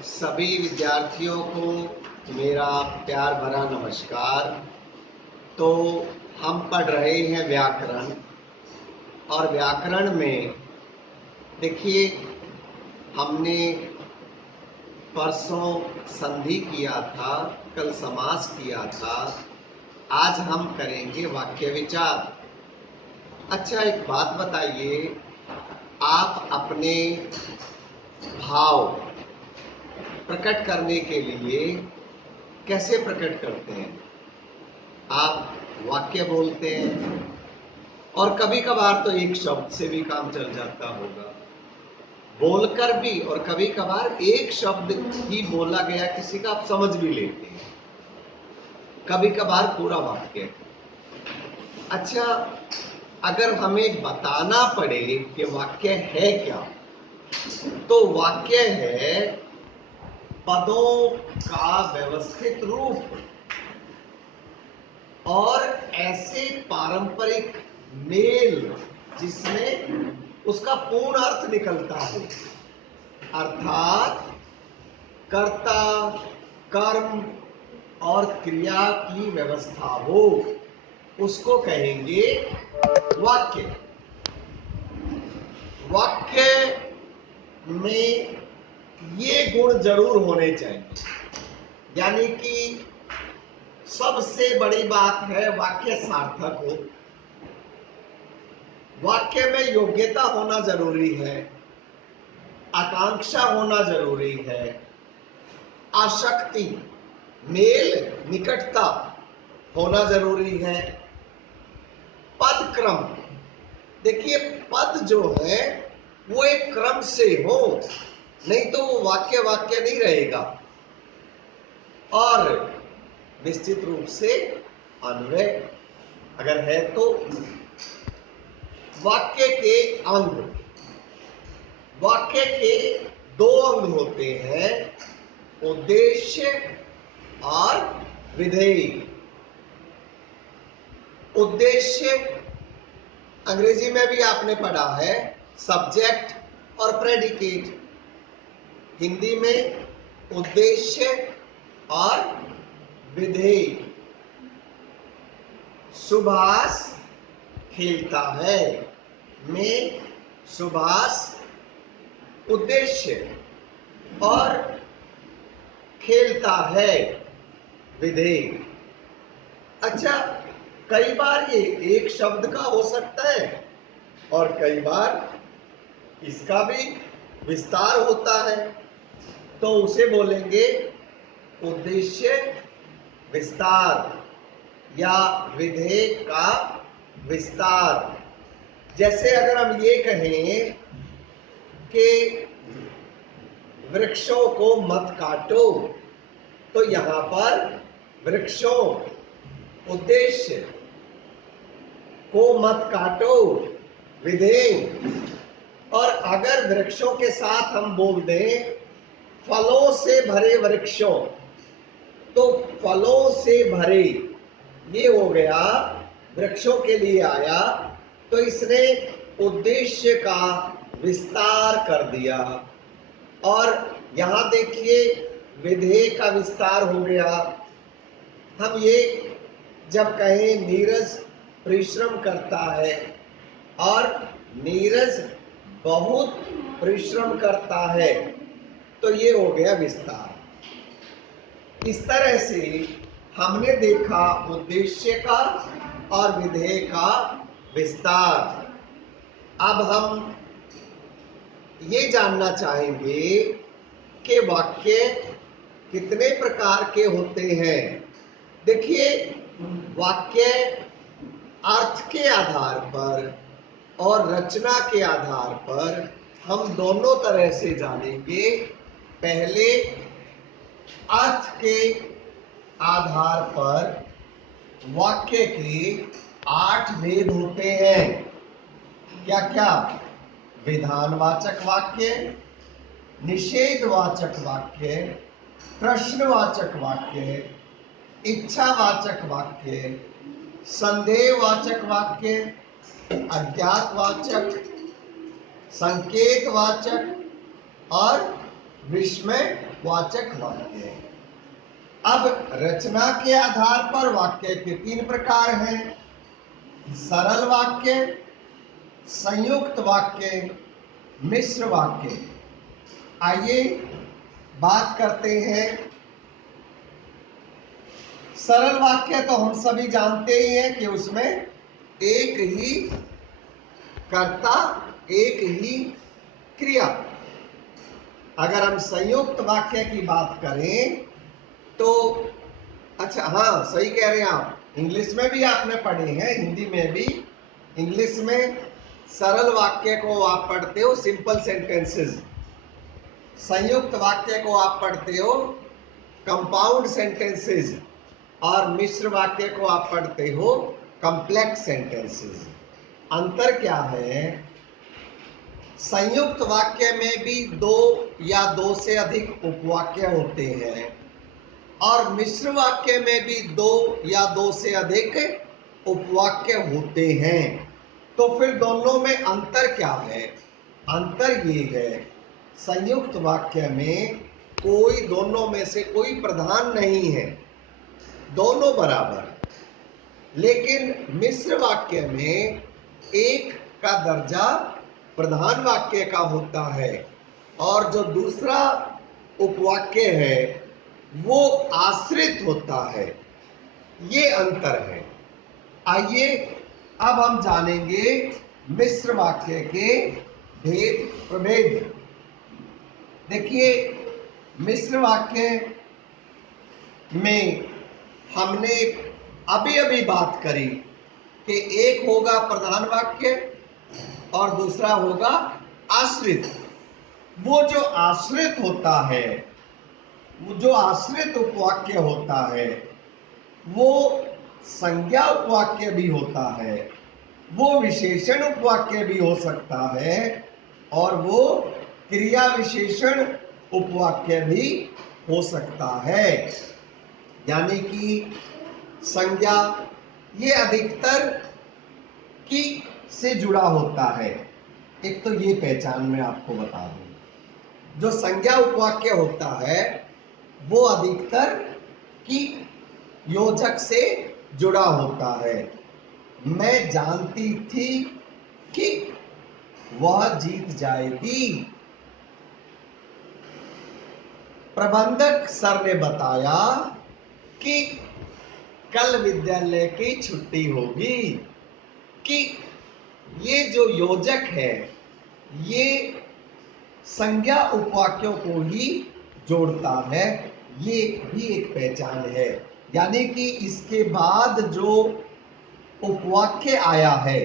सभी विद्यार्थियों को मेरा प्यार भरा नमस्कार। तो हम पढ़ रहे हैं व्याकरण, और व्याकरण में देखिए हमने परसों संधि किया था, कल समास किया था, आज हम करेंगे वाक्य विचार। अच्छा, एक बात बताइए, आप अपने भाव प्रकट करने के लिए कैसे प्रकट करते हैं? आप वाक्य बोलते हैं, और कभी कभार तो एक शब्द से भी काम चल जाता होगा, बोलकर भी, और कभी कभार एक शब्द ही बोला गया किसी का आप समझ भी लेते हैं, कभी कभार पूरा वाक्य। अच्छा, अगर हमें बताना पड़े कि वाक्य है क्या, तो वाक्य है पदों का व्यवस्थित रूप और ऐसे पारंपरिक मेल जिसमें उसका पूर्ण अर्थ निकलता हो, अर्थात कर्ता, कर्म और क्रिया की व्यवस्था हो, उसको कहेंगे वाक्य। वाक्य में ये गुण जरूर होने चाहिए, यानी कि सबसे बड़ी बात है वाक्य सार्थक हो, वाक्य में योग्यता होना जरूरी है, आकांक्षा होना जरूरी है, आसक्ति, मेल, निकटता होना जरूरी है, पद क्रम, देखिए पद जो है वो एक क्रम से हो, नहीं तो वो वाक्य वाक्य नहीं रहेगा, और निश्चित रूप से अन्वय अगर है तो। वाक्य के अंग, वाक्य के दो अंग होते हैं, उद्देश्य और विधेय। उद्देश्य अंग्रेजी में भी आपने पढ़ा है, सब्जेक्ट और प्रेडिकेट। हिंदी में उद्देश्य और विधेय। सुभाष खेलता है में सुभाष उद्देश्य और खेलता है विधेय। अच्छा, कई बार ये एक शब्द का हो सकता है और कई बार इसका भी विस्तार होता है, तो उसे बोलेंगे उद्देश्य विस्तार या विधेय का विस्तार। जैसे अगर हम ये कहें कि वृक्षों को मत काटो, तो यहां पर वृक्षों उद्देश्य, को मत काटो विधेय। और अगर वृक्षों के साथ हम बोल दें फलों से भरे वृक्षों, तो फलों से भरे ये हो गया, वृक्षों के लिए आया, तो इसने उद्देश्य का विस्तार कर दिया। और यहां देखिए विधेय का विस्तार हो गया। हम ये जब कहें नीरज परिश्रम करता है और नीरज बहुत परिश्रम करता है, तो ये हो गया विस्तार। इस तरह से हमने देखा उद्देश्य का और विधेय का विस्तार। अब हम ये जानना चाहेंगे कि वाक्य कितने प्रकार के होते हैं। देखिए, वाक्य अर्थ के आधार पर और रचना के आधार पर हम दोनों तरह से जानेंगे। पहले अर्थ के आधार पर वाक्य के 8 भेद होते हैं। क्या क्या? विधानवाचक वाक्य, निषेधवाचक वाक्य, प्रश्नवाचक वाक्य, इच्छावाचक वाक्य, संदेहवाचक वाक्य, अज्ञातवाचक, संकेतवाचक और विस्मय वाचक वाक्य। अब रचना के आधार पर वाक्य के 3 प्रकार हैं, सरल वाक्य, संयुक्त वाक्य, मिश्र वाक्य। आइए बात करते हैं। सरल वाक्य तो हम सभी जानते ही हैं कि उसमें एक ही कर्ता, एक ही क्रिया। अगर हम संयुक्त वाक्य की बात करें तो अच्छा, हाँ सही कह रहे हैं आप, इंग्लिश में भी आपने पढ़े हैं, हिंदी में भी। इंग्लिश में सरल वाक्य को आप पढ़ते हो सिंपल सेंटेंसेस, संयुक्त वाक्य को आप पढ़ते हो कंपाउंड सेंटेंसेस, और मिश्र वाक्य को आप पढ़ते हो कॉम्प्लेक्स सेंटेंसेस। अंतर क्या है? संयुक्त वाक्य में भी 2 या 2 से अधिक उपवाक्य होते हैं और मिश्र वाक्य में भी 2 या 2 से अधिक उपवाक्य होते हैं। तो फिर दोनों में अंतर क्या है? अंतर ये है, संयुक्त वाक्य में कोई, दोनों में से कोई प्रधान नहीं है, दोनों बराबर। लेकिन मिश्र वाक्य में एक का दर्जा प्रधान वाक्य का होता है और जो दूसरा उपवाक्य है वो आश्रित होता है। ये अंतर है। आइए अब हम जानेंगे मिश्र वाक्य के भेद प्रभेद। देखिए, मिश्र वाक्य में हमने अभी अभी बात करी कि एक होगा प्रधान वाक्य और दूसरा होगा आश्रित। वो जो आश्रित होता है, वो जो आश्रित उपवाक्य होता है, वो संज्ञा उपवाक्य भी होता है, वो विशेषण उपवाक्य भी हो सकता है और वो क्रिया विशेषण उपवाक्य भी हो सकता है। यानी कि संज्ञा ये अधिकतर की से जुड़ा होता है। एक तो ये पहचान मैं आपको बता दूं, जो संज्ञा उपवाक्य होता है वो अधिकतर की योजक से जुड़ा होता है। मैं जानती थी कि वह जीत जाएगी। प्रबंधक सर ने बताया कि कल विद्यालय की छुट्टी होगी। कि ये जो योजक है ये संज्ञा उपवाक्यों को ही जोड़ता है। ये भी एक पहचान है। यानी कि इसके बाद जो उपवाक्य आया है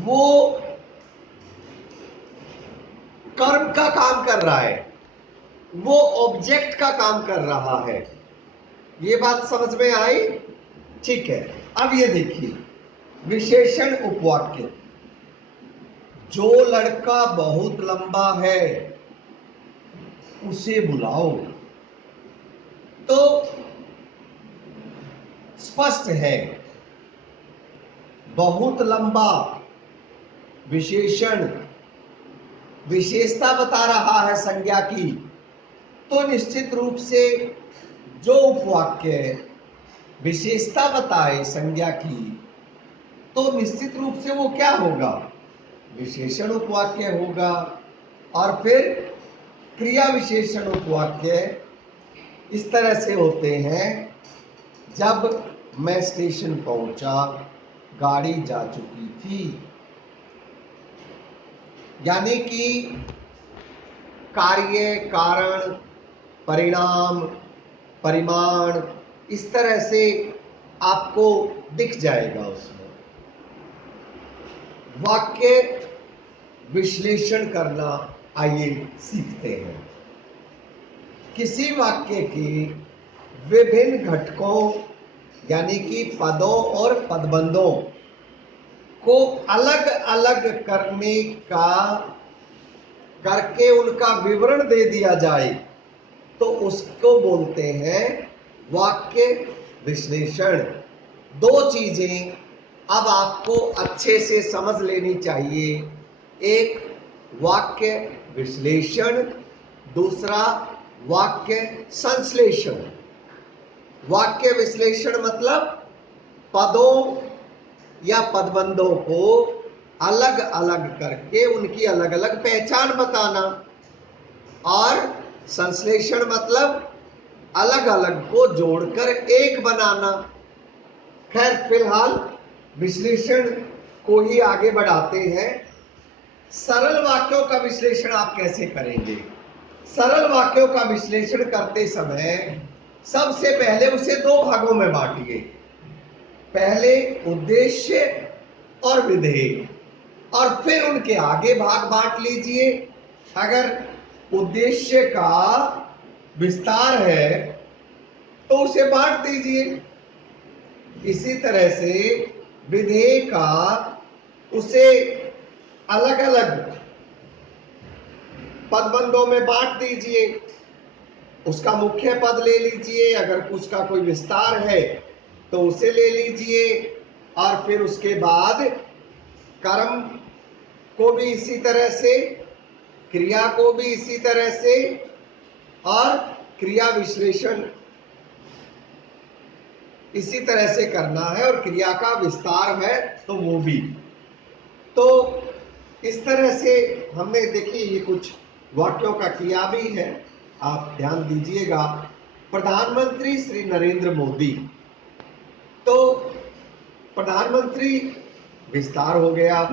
वो कर्म का काम कर रहा है, वो ऑब्जेक्ट का काम कर रहा है। ये बात समझ में आई? ठीक है। अब ये देखिए, विशेषण उपवाक्य। जो लड़का बहुत लंबा है उसे बुलाओ। तो स्पष्ट है, बहुत लंबा विशेषण विशेषता बता रहा है संज्ञा की, तो निश्चित रूप से जो उपवाक्य विशेषता बताए संज्ञा की, तो निश्चित रूप से वो क्या होगा? विशेषण उपवाक्य होगा। और फिर क्रिया विशेषण उपवाक्य इस तरह से होते हैं, जब मैं स्टेशन पहुंचा गाड़ी जा चुकी थी। यानी कि कार्य, कारण, परिणाम, परिमाण इस तरह से आपको दिख जाएगा उसमें। वाक्य विश्लेषण करना आइए सीखते हैं। किसी वाक्य के विभिन्न घटकों यानी कि पदों और पदबंधों को अलग अलग करके उनका विवरण दे दिया जाए तो उसको बोलते हैं वाक्य विश्लेषण। 2 चीजें अब आपको अच्छे से समझ लेनी चाहिए। एक वाक्य विश्लेषण दूसरा वाक्य संश्लेषण। वाक्य विश्लेषण मतलब पदों या पदबंधों को अलग अलग करके उनकी अलग अलग पहचान बताना। और संश्लेषण मतलब अलग अलग को जोड़कर एक बनाना। खैर फिलहाल विश्लेषण को ही आगे बढ़ाते हैं। सरल वाक्यों का विश्लेषण आप कैसे करेंगे? सरल वाक्यों का विश्लेषण करते समय सबसे पहले उसे दो भागों में बांटिए। पहले उद्देश्य और विधेय, और फिर उनके आगे भाग बांट लीजिए। अगर उद्देश्य का विस्तार है तो उसे बांट दीजिए। इसी तरह से विधेय का उसे अलग अलग पदबंधों में बांट दीजिए। उसका मुख्य पद ले लीजिए, अगर उसका कोई विस्तार है तो उसे ले लीजिए, और फिर उसके बाद कर्म को भी इसी तरह से, क्रिया को भी इसी तरह से, और क्रिया विश्लेषण इसी तरह से करना है, और क्रिया का विस्तार है तो वो भी। तो इस तरह से हमने देखिए ये कुछ वाक्यों का किया भी है, आप ध्यान दीजिएगा। प्रधानमंत्री श्री नरेंद्र मोदी, तो प्रधानमंत्री विस्तार हो गया।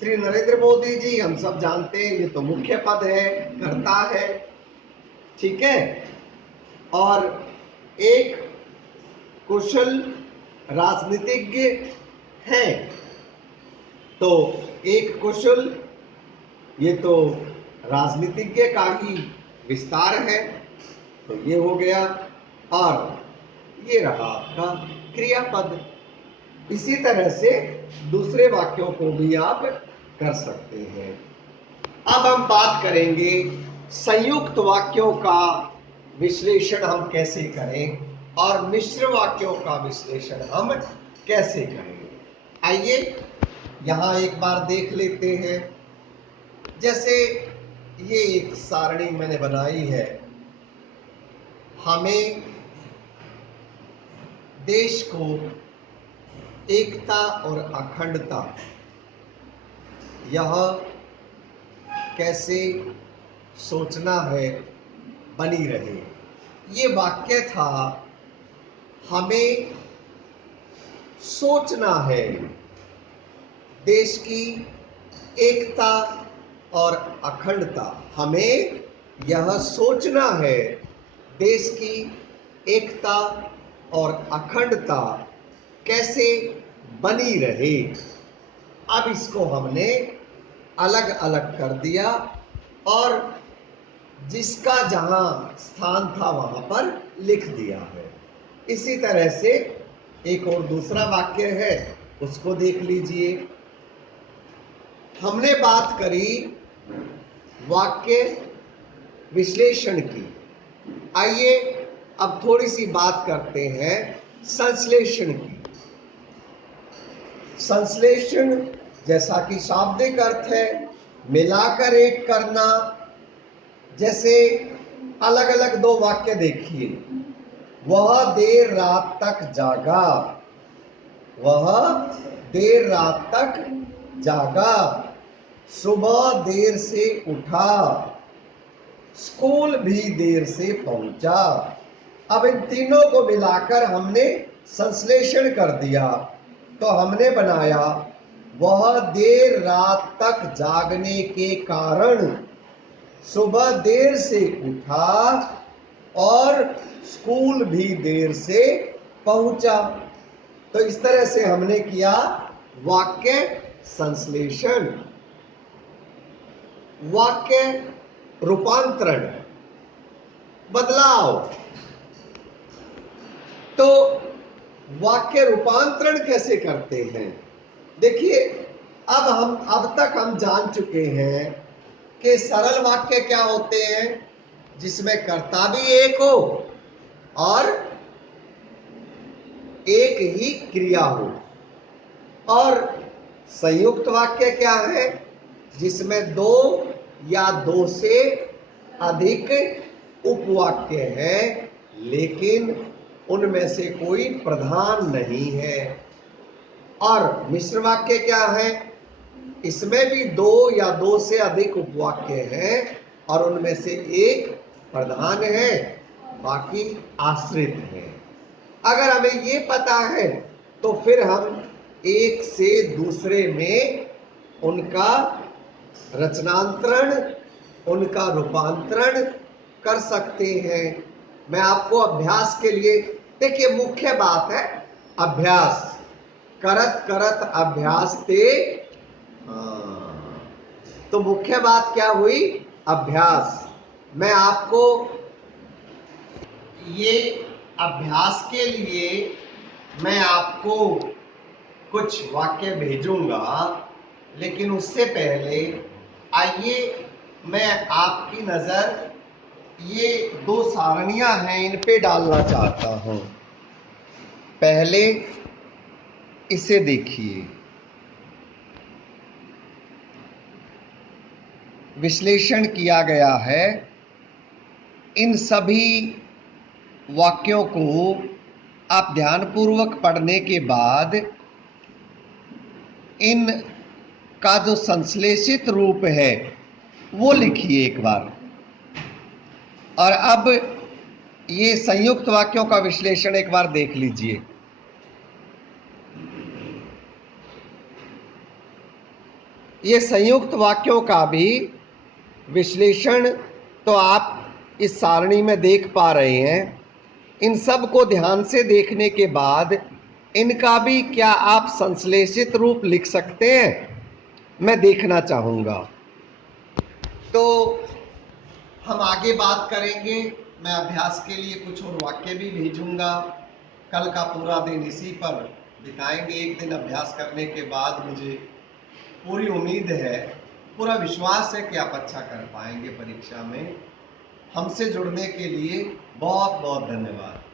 श्री नरेंद्र मोदी जी हम सब जानते हैं, ये तो मुख्य पद है, कर्ता है, ठीक है। और एक कुशल राजनीतिज्ञ है, तो एक कुशल, ये तो राजनीतिज्ञ का ही विस्तार है, तो ये हो गया। और ये रहा आपका क्रियापद। इसी तरह से दूसरे वाक्यों को भी आप कर सकते हैं। अब हम बात करेंगे संयुक्त वाक्यों का विश्लेषण हम कैसे करें और मिश्र वाक्यों का विश्लेषण हम कैसे करें। आइए यहां एक बार देख लेते हैं। जैसे ये एक सारणी मैंने बनाई है, हमें देश को एकता और अखंडता यह कैसे सोचना है बनी रहे। ये वाक्य था, हमें सोचना है देश की एकता और अखंडता, हमें यह सोचना है देश की एकता और अखंडता कैसे बनी रहे। अब इसको हमने अलग अलग कर दिया और जिसका जहां स्थान था वहां पर लिख दिया है। इसी तरह से एक और दूसरा वाक्य है, उसको देख लीजिए। हमने बात करी वाक्य विश्लेषण की, आइए अब थोड़ी सी बात करते हैं संश्लेषण की। संश्लेषण जैसा कि शाब्दिक अर्थ है मिलाकर एक करना। जैसे अलग अलग दो वाक्य देखिए, वह देर रात तक जागा, वह देर रात तक जागा, सुबह देर से उठा, स्कूल भी देर से पहुंचा। अब इन तीनों को मिलाकर हमने संश्लेषण कर दिया, तो हमने बनाया वह देर रात तक जागने के कारण सुबह देर से उठा और स्कूल भी देर से पहुंचा। तो इस तरह से हमने किया वाक्य संश्लेषण। वाक्य रूपांतरण, बदलाव। तो वाक्य रूपांतरण कैसे करते हैं? देखिए, अब तक हम जान चुके हैं कि सरल वाक्य क्या होते हैं, जिसमें कर्ता भी एक हो और एक ही क्रिया हो। और संयुक्त वाक्य क्या है? जिसमें दो या दो से अधिक उपवाक्य हैं, लेकिन उनमें से कोई प्रधान नहीं है। और मिश्र वाक्य क्या है? इसमें भी दो या दो से अधिक उपवाक्य हैं और उनमें से एक प्रधान है, बाकी आश्रित है। अगर हमें ये पता है तो फिर हम एक से दूसरे में उनका रचनांतरण, उनका रूपांतरण कर सकते हैं। मैं आपको अभ्यास के लिए, देखिए मुख्य बात है अभ्यास। करत करत अभ्यास ते, तो मुख्य बात क्या हुई? अभ्यास। मैं आपको ये अभ्यास के लिए मैं आपको कुछ वाक्य भेजूंगा, लेकिन उससे पहले आइए मैं आपकी नजर ये दो सारणियां हैं इन पे डालना चाहता हूं। पहले इसे देखिए, विश्लेषण किया गया है। इन सभी वाक्यों को आप ध्यानपूर्वक पढ़ने के बाद इन का जो संश्लेषित रूप है वो लिखिए एक बार। और अब ये संयुक्त वाक्यों का विश्लेषण एक बार देख लीजिए। ये संयुक्त वाक्यों का भी विश्लेषण तो आप इस सारणी में देख पा रहे हैं। इन सब को ध्यान से देखने के बाद इनका भी क्या आप संश्लेषित रूप लिख सकते हैं, मैं देखना चाहूंगा। तो हम आगे बात करेंगे। मैं अभ्यास के लिए कुछ और वाक्य भी भेजूंगा। कल का पूरा दिन इसी पर बिताएंगे। एक दिन अभ्यास करने के बाद मुझे पूरी उम्मीद है, पूरा विश्वास है कि आप अच्छा कर पाएंगे परीक्षा में। हमसे जुड़ने के लिए बहुत बहुत धन्यवाद।